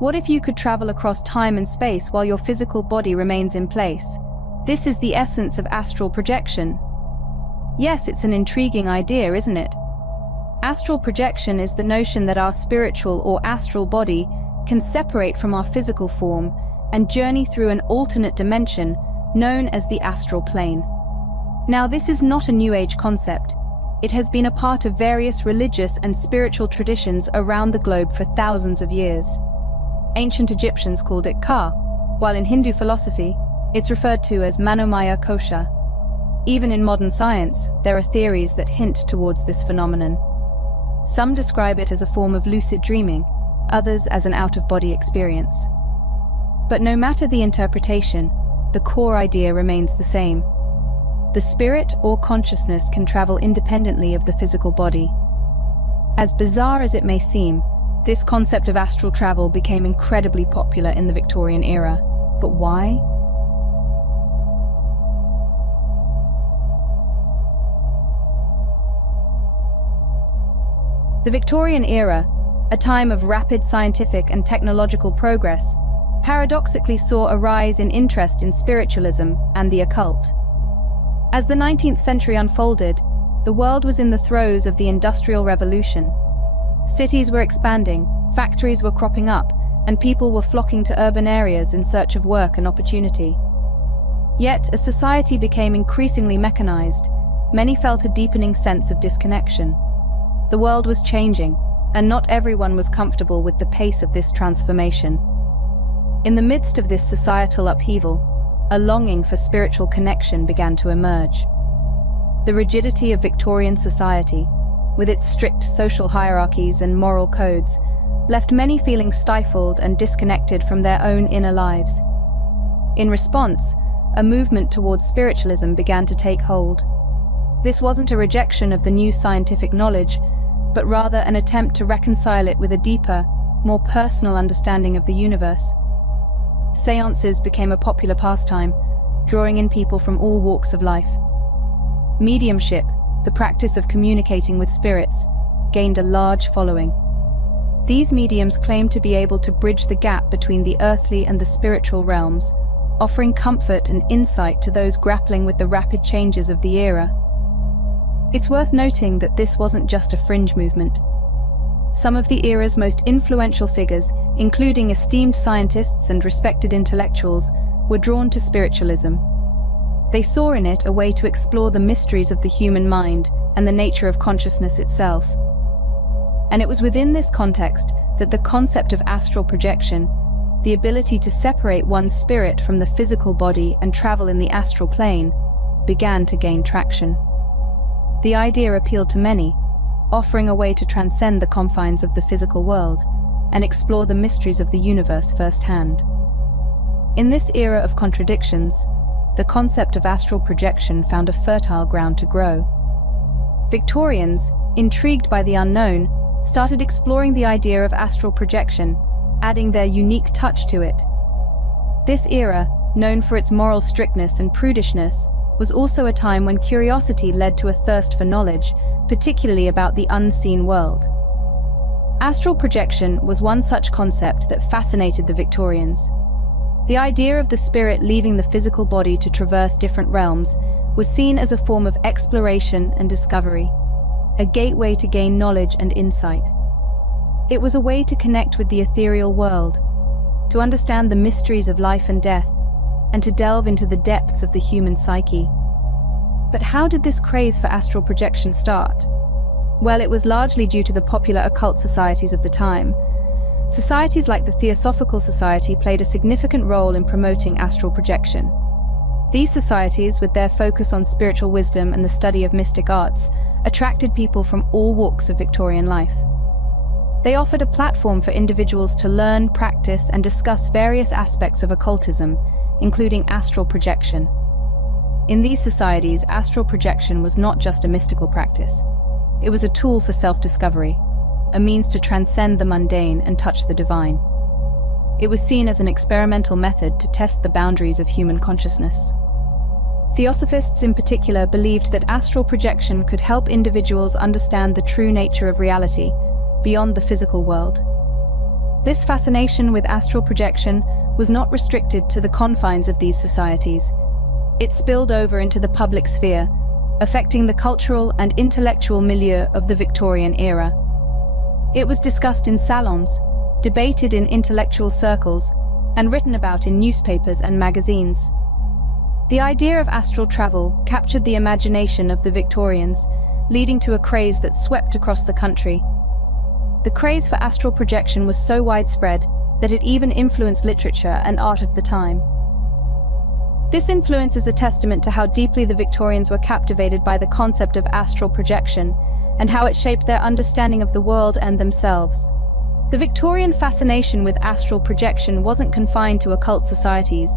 What if you could travel across time and space while your physical body remains in place? This is the essence of astral projection. Yes, it's an intriguing idea, isn't it? Astral projection is the notion that our spiritual or astral body can separate from our physical form and journey through an alternate dimension known as the astral plane. Now, this is not a New Age concept. It has been a part of various religious and spiritual traditions around the globe for thousands of years. Ancient Egyptians called it Ka, while in Hindu philosophy, it's referred to as Manomaya Kosha. Even in modern science, there are theories that hint towards this phenomenon. Some describe it as a form of lucid dreaming, others as an out-of-body experience. But no matter the interpretation, the core idea remains the same. The spirit or consciousness can travel independently of the physical body. As bizarre as it may seem, this concept of astral travel became incredibly popular in the Victorian era. But why? The Victorian era, a time of rapid scientific and technological progress, paradoxically saw a rise in interest in spiritualism and the occult. As the 19th century unfolded, the world was in the throes of the Industrial Revolution. Cities were expanding, factories were cropping up, and people were flocking to urban areas in search of work and opportunity. Yet, as society became increasingly mechanized, many felt a deepening sense of disconnection. The world was changing, and not everyone was comfortable with the pace of this transformation. In the midst of this societal upheaval, a longing for spiritual connection began to emerge. The rigidity of Victorian society, with its strict social hierarchies and moral codes, left many feeling stifled and disconnected from their own inner lives. In response, a movement towards spiritualism began to take hold. This wasn't a rejection of the new scientific knowledge, but rather an attempt to reconcile it with a deeper, more personal understanding of the universe. Séances became a popular pastime, drawing in people from all walks of life. Mediumship, the practice of communicating with spirits, gained a large following. These mediums claimed to be able to bridge the gap between the earthly and the spiritual realms, offering comfort and insight to those grappling with the rapid changes of the era. It's worth noting that this wasn't just a fringe movement. Some of the era's most influential figures, including esteemed scientists and respected intellectuals, were drawn to spiritualism. They saw in it a way to explore the mysteries of the human mind and the nature of consciousness itself. And it was within this context that the concept of astral projection, the ability to separate one's spirit from the physical body and travel in the astral plane, began to gain traction. The idea appealed to many, offering a way to transcend the confines of the physical world and explore the mysteries of the universe firsthand. In this era of contradictions, the concept of astral projection found a fertile ground to grow. Victorians, intrigued by the unknown, started exploring the idea of astral projection, adding their unique touch to it. This era, known for its moral strictness and prudishness, was also a time when curiosity led to a thirst for knowledge, particularly about the unseen world. Astral projection was one such concept that fascinated the Victorians. The idea of the spirit leaving the physical body to traverse different realms was seen as a form of exploration and discovery, a gateway to gain knowledge and insight. It was a way to connect with the ethereal world, to understand the mysteries of life and death, and to delve into the depths of the human psyche. But how did this craze for astral projection start? Well, it was largely due to the popular occult societies of the time. Societies like the Theosophical Society played a significant role in promoting astral projection. These societies, with their focus on spiritual wisdom and the study of mystic arts, attracted people from all walks of Victorian life. They offered a platform for individuals to learn, practice, and discuss various aspects of occultism, including astral projection. In these societies, astral projection was not just a mystical practice. It was a tool for self-discovery, a means to transcend the mundane and touch the divine. It was seen as an experimental method to test the boundaries of human consciousness. Theosophists in particular believed that astral projection could help individuals understand the true nature of reality, beyond the physical world. This fascination with astral projection was not restricted to the confines of these societies. It spilled over into the public sphere, affecting the cultural and intellectual milieu of the Victorian era. It was discussed in salons, debated in intellectual circles, and written about in newspapers and magazines. The idea of astral travel captured the imagination of the Victorians, leading to a craze that swept across the country. The craze for astral projection was so widespread that it even influenced literature and art of the time. This influence is a testament to how deeply the Victorians were captivated by the concept of astral projection and how it shaped their understanding of the world and themselves. The Victorian fascination with astral projection wasn't confined to occult societies.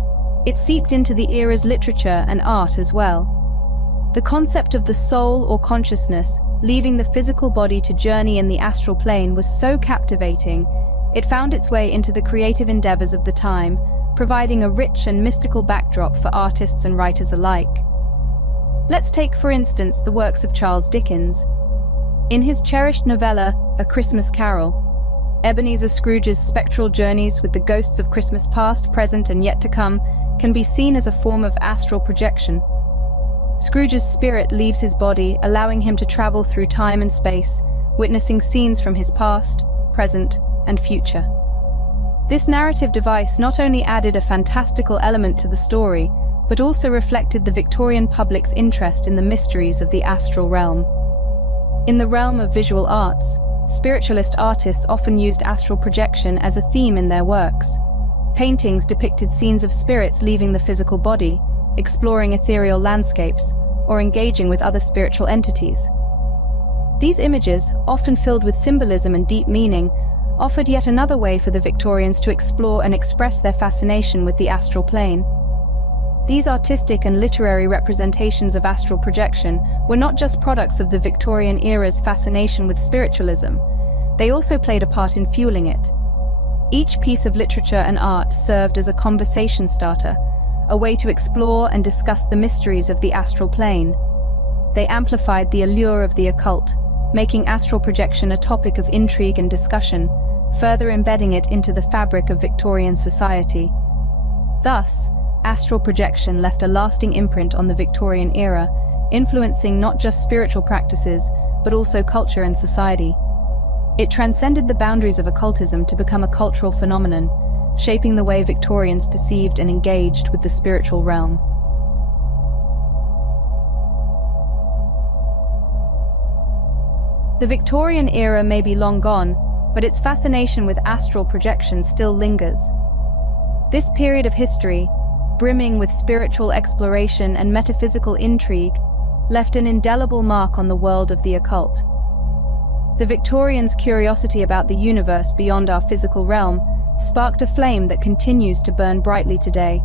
It seeped into the era's literature and art as well. The concept of the soul or consciousness leaving the physical body to journey in the astral plane was so captivating, it found its way into the creative endeavors of the time, providing a rich and mystical backdrop for artists and writers alike. Let's take, for instance, the works of Charles Dickens. In his cherished novella, A Christmas Carol, Ebenezer Scrooge's spectral journeys with the ghosts of Christmas past, present, and yet to come can be seen as a form of astral projection. Scrooge's spirit leaves his body, allowing him to travel through time and space, witnessing scenes from his past, present, and future. This narrative device not only added a fantastical element to the story, but also reflected the Victorian public's interest in the mysteries of the astral realm. In the realm of visual arts, spiritualist artists often used astral projection as a theme in their works. Paintings depicted scenes of spirits leaving the physical body, exploring ethereal landscapes, or engaging with other spiritual entities. These images, often filled with symbolism and deep meaning, offered yet another way for the Victorians to explore and express their fascination with the astral plane. These artistic and literary representations of astral projection were not just products of the Victorian era's fascination with spiritualism, they also played a part in fueling it. Each piece of literature and art served as a conversation starter, a way to explore and discuss the mysteries of the astral plane. They amplified the allure of the occult, making astral projection a topic of intrigue and discussion, further embedding it into the fabric of Victorian society. Thus, astral projection left a lasting imprint on the Victorian era, influencing not just spiritual practices, but also culture and society. It transcended the boundaries of occultism to become a cultural phenomenon, shaping the way Victorians perceived and engaged with the spiritual realm. The Victorian era may be long gone, but its fascination with astral projection still lingers. This period of history, brimming with spiritual exploration and metaphysical intrigue, left an indelible mark on the world of the occult. The Victorians' curiosity about the universe beyond our physical realm sparked a flame that continues to burn brightly today.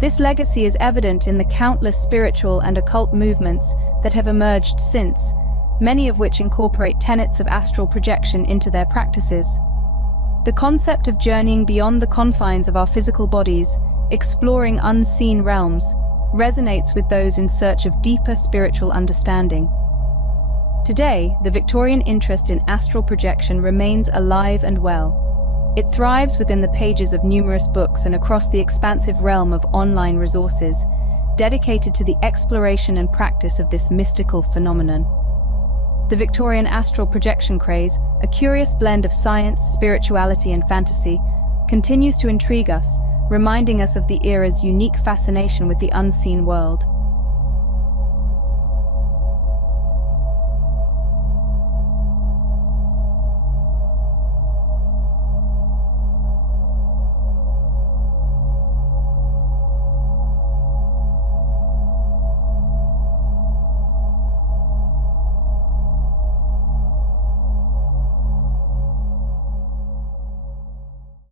This legacy is evident in the countless spiritual and occult movements that have emerged since, many of which incorporate tenets of astral projection into their practices. The concept of journeying beyond the confines of our physical bodies, exploring unseen realms, resonates with those in search of deeper spiritual understanding. Today, the Victorian interest in astral projection remains alive and well. It thrives within the pages of numerous books and across the expansive realm of online resources, dedicated to the exploration and practice of this mystical phenomenon. The Victorian astral projection craze, a curious blend of science, spirituality, and fantasy, continues to intrigue us, reminding us of the era's unique fascination with the unseen world.